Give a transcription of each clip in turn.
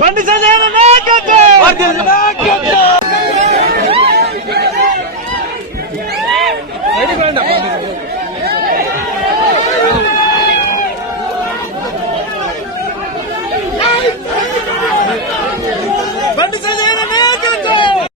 బండి సంజయ్ నాయకత్వం బండి సంజయ్ నాయకత్వం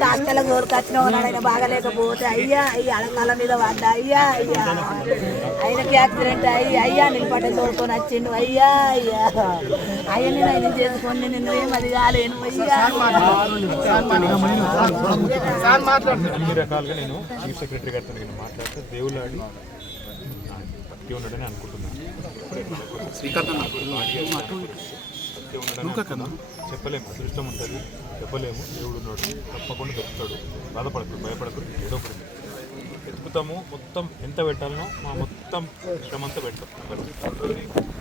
డాక్టర్ల దొరకొచ్చిన ఆయన బాగలేకపోతే అయ్యా అయ్యా అడగాల మీద పడ్డ అయ్యా అయ్యా. ఆయనకి యాక్సిడెంట్ అయ్యి అయ్యా నేను పట్ట తోడుకొని వచ్చిండు అయ్యా అయ్యా. అయ్యని నేను చేసుకొని నిన్ను ఏం అది కాలేను అన్ని రకాలుగా నేను చీఫ్ సెక్రటరీ గారితో నేను మాట్లాడితే దేవుళ్ళు ఆడి ఉన్నాడని అనుకుంటున్నాను చెప్పలేము. అదృష్టం ఉంటుంది చెప్పలేము. దేవుడు ఉన్నాడు. తప్పకుండా దొరుకుతాడు. బాధపడకు భయపడకు ఏదో ఒకటి. ఎత్తుకుతాము మొత్తం ఎంత పెట్టాలనో మా మొత్తం శ్రమంతా పెడతాం.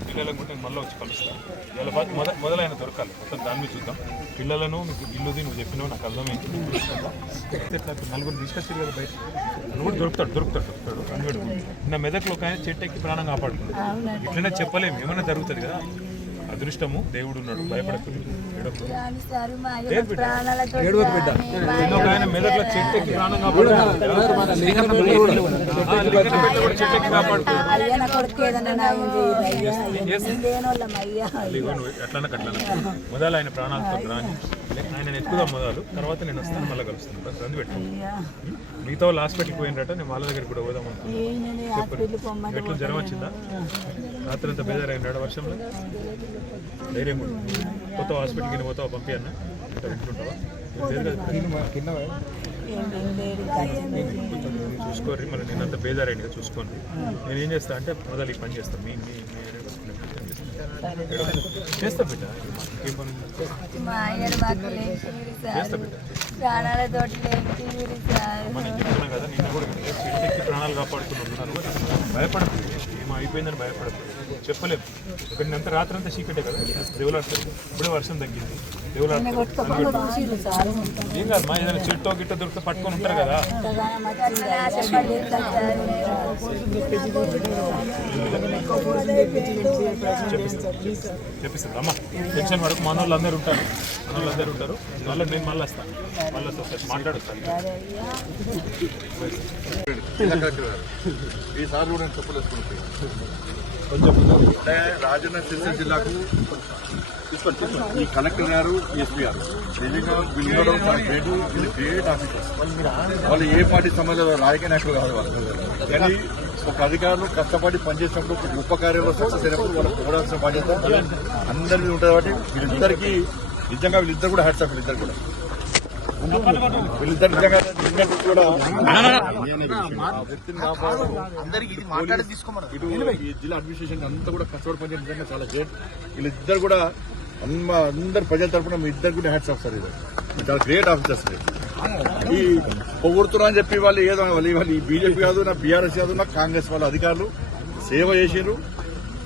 పిల్లలకు కూడా నేను మళ్ళీ వచ్చి కలుస్తాను ఇవాళ మొద మొదలైన దొరకాలి. మొత్తం దాని మీద చూద్దాం. పిల్లలను మీకు ఇల్లుది నువ్వు చెప్పినావు నాకు అర్థమైంది. నలుగురు తీసుకొచ్చారు కదా బయట. నువ్వు కూడా దొరుకుతాడు దొరుకుతాడు దొరుకుతాడు అన్నిడు నా మెదక్లో ఒక ఆయన చెట్టు ఎక్కి ప్రాణం కాపాడుతుంది ఇట్లనే చెప్పలేము. ఏమైనా జరుగుతుంది కదా? అదృష్టము దేవుడు ఉన్నాడు భయపడకు ఏడవకు. సారి మా అయ్య ప్రాణాలతో నిన్న ఒక ఆయన మెదక్లో చెట్టు ఎక్కి ప్రాణం కాపాడుతుంది మొదలు ఆయన ప్రాణాలతో రాని ఆయన ఎత్తుకుదాం మొదలు. తర్వాత నేను వస్తాను మళ్ళీ కలుస్తాను. బస్ రంది పెట్టు మిగతా వాళ్ళు హాస్పిటల్కి పోయినరట నేను వాళ్ళ దగ్గరికి కూడా పోదాం అనుకున్నాను ఎట్లా జ్వరం వచ్చిందా? రాత్రి అంతా బేజారైనాడు వర్షంలో? ధైర్యం కూడా కొత్త హాస్పిటల్కి పోతావా పంపి అన్న ఇట్లా వచ్చింది చూసుకోర్రి మళ్ళీ నేను అంత కదా చూసుకోండి. నేను ఏం చేస్తా అంటే మొదలు ఈ పని చేస్తాను మీ మీ చేస్తా మా మాకు లేచి ప్రాణాలతోటి లేచి కదా నిన్న కూడా ప్రాణాలు కాపాడుతున్నారు భయపడదు ఏం అయిపోయిందని భయపడదు చెప్పలేము ఇక్కడ అంత రాత్రి అంతా చీకటే కదా దేవులాడుతుంది ఇప్పుడే వర్షం తగ్గింది సార్ ఏం కాదు మా ఏదైనా చెట్టు గిట్ట దొరికితే పట్టుకొని ఉంటారు కదా. చెప్పిస్తాను అమ్మ టెన్షన్ పడకు మన వాళ్ళు అందరూ ఉంటారు. మన వాళ్ళు అందరూ ఉంటారు. మళ్ళీ నేను మళ్ళీ వస్తాను మళ్ళీ వస్తాను మాట్లాడొస్తాను ఈసారి కూడా నేను చెప్పలేసుకుంటాను అంటే రాజన్న సిరిసిల్ల జిల్లాకు ఈ కలెక్టర్ గారు ఎస్పీ గారు. నిజంగా వీళ్ళు ఉండడం చాలా గ్రేట్ వీళ్ళు గ్రేట్ ఆఫీసర్స్ వాళ్ళు ఏ పార్టీ సంబంధం రాజకీయ నాయకులు కాదు వాళ్ళు కానీ ఒక అధికారులు కష్టపడి పనిచేసినప్పుడు ఒక గొప్ప కార్యంలో సక్సెస్ అయినప్పుడు వాళ్ళకి చూడాల్సిన బాధ్యత అందరి మీద ఉంటుంది కాబట్టి వీళ్ళిద్దరికి నిజంగా వీళ్ళిద్దరు కూడా హ్యాట్స్ ఆఫ్ వీళ్ళిద్దరు కూడా. వీళ్ళిద్దరు నిజంగా కూడా ఇటు ఈ జిల్లా అడ్మినిస్ట్రేషన్ అంతా కూడా కష్టపడి పనిచేయడం నిజంగా చాలా గ్రేట్ వీళ్ళిద్దరు కూడా అందరు ప్రజల తరపున మీ ఇద్దరు కూడా హ్యాట్స్ ఆఫ్ సార్ ఇది. చాలా గ్రేట్ ఆఫీసర్స్ ఈ పొగుడుతున్నా అని చెప్పి వాళ్ళు ఏదో వాళ్ళు వాళ్ళు ఈ బీజేపీ కాదు నా బీఆర్ఎస్ కాదు నా కాంగ్రెస్ వాళ్ళ అధికారులు సేవ చేసిర్రు.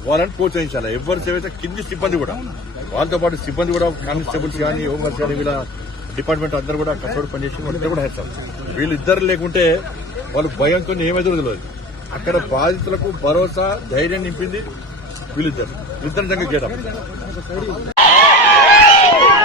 వాళ్ళని ప్రోత్సహించాలి. ఎవరు సేవ అయితే కింది సిబ్బంది కూడా. వాళ్ళతో పాటు సిబ్బంది కూడా కానిస్టేబుల్స్ కానీ హోంగార్డ్స్ కానీ వీళ్ళ డిపార్ట్మెంట్ అందరూ కూడా కష్టపడి పనిచేసి వాళ్ళిద్దరు కూడా హెచ్చాలి వీళ్ళిద్దరు లేకుంటే వాళ్ళు భయంతో ఏమైతే తెలియదు. అక్కడ బాధితులకు భరోసా ధైర్యం నింపింది వీళ్ళిద్దరు. వీళ్ళిద్దరు నిజంగా చేయడం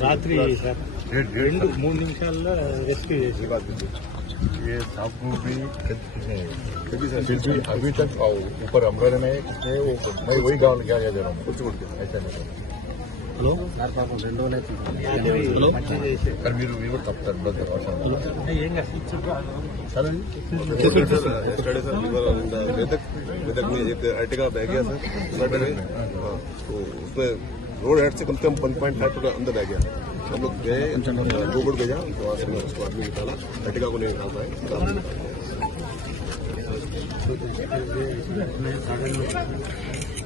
రాత్రి రెండు మూడు నిమిషాల్లో రెస్క్యూ చేసి یہ سانپ بھی ابھی تک اوپر تو اس میں روڈ ہیڈ سے کم سے کم ون پوائنٹ فائیو فٹ اندر رہ گیا ہم لوگ گئے گوبر بھیجا تو میں اس کو آدمی نکالا ارٹیگا کو نہیں نکال پائے